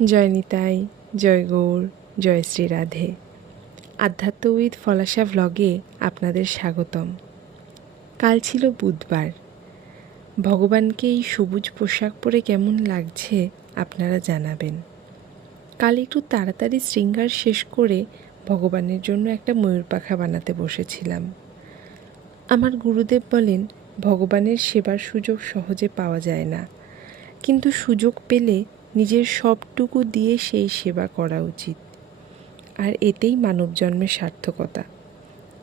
জয় নিতাই, জয় গৌর, জয় Shri Radhe. আধ্যাত্ম with ফলাশা ভ্লগে আপনাদের স্বাগতম। কাল ছিল বুধবার। ভগবানকে এই সবুজ পোশাক পরে কেমন লাগছে আপনারা জানাবেন। কাল একটু তাড়াতাড়ি শৃঙ্গার শেষ করে ভগবানের জন্য একটা ময়ূর পাখা বানাতে বসেছিলাম। আমার গুরুদেব বলেন, ভগবানের সেবার সুযোগ সহজে পাওয়া যায় না, কিন্তু সুযোগ পেলে নিজের সবটুকু দিয়ে সেই সেবা করা উচিত। আর এতেই মানব জন্মের সার্থকতা।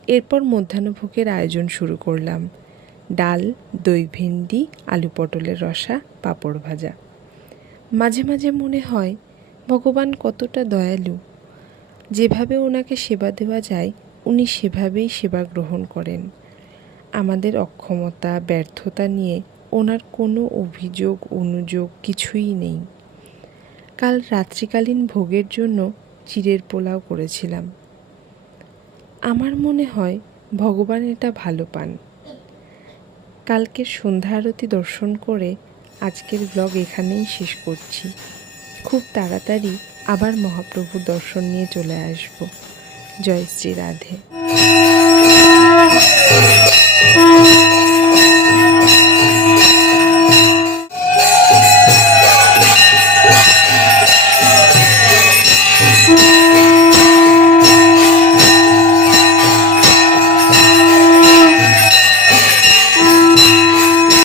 এরপর মধ্যাহ্নভোগের আয়োজন শুরু করলাম। ডাল, দই ভেন্ডি, আলু পটলের রসা, পাঁপড় ভাজা। মাঝে মাঝে মনে হয় ভগবান কতটা দয়ালু। যেভাবে ওনাকে সেবা দেওয়া যায় উনি সেভাবেই সেবা গ্রহণ করেন। আমাদের অক্ষমতা, ব্যর্থতা নিয়ে ওনার কোনো অভিযোগ অনুযোগ কিছুই নেই। কাল রাত্রিকালীন ভোগের জন্য চিড়ের পোলাও করেছিলাম। আমার মনে হয় ভগবান এটা ভালো পান। কালকের সন্ধ্যা আরতি দর্শন করে আজকের ব্লগ এখানেই শেষ করছি। খুব তাড়াতাড়ি আবার মহাপ্রভুর দর্শন নিয়ে চলে আসব। জয় শ্রী রাধে।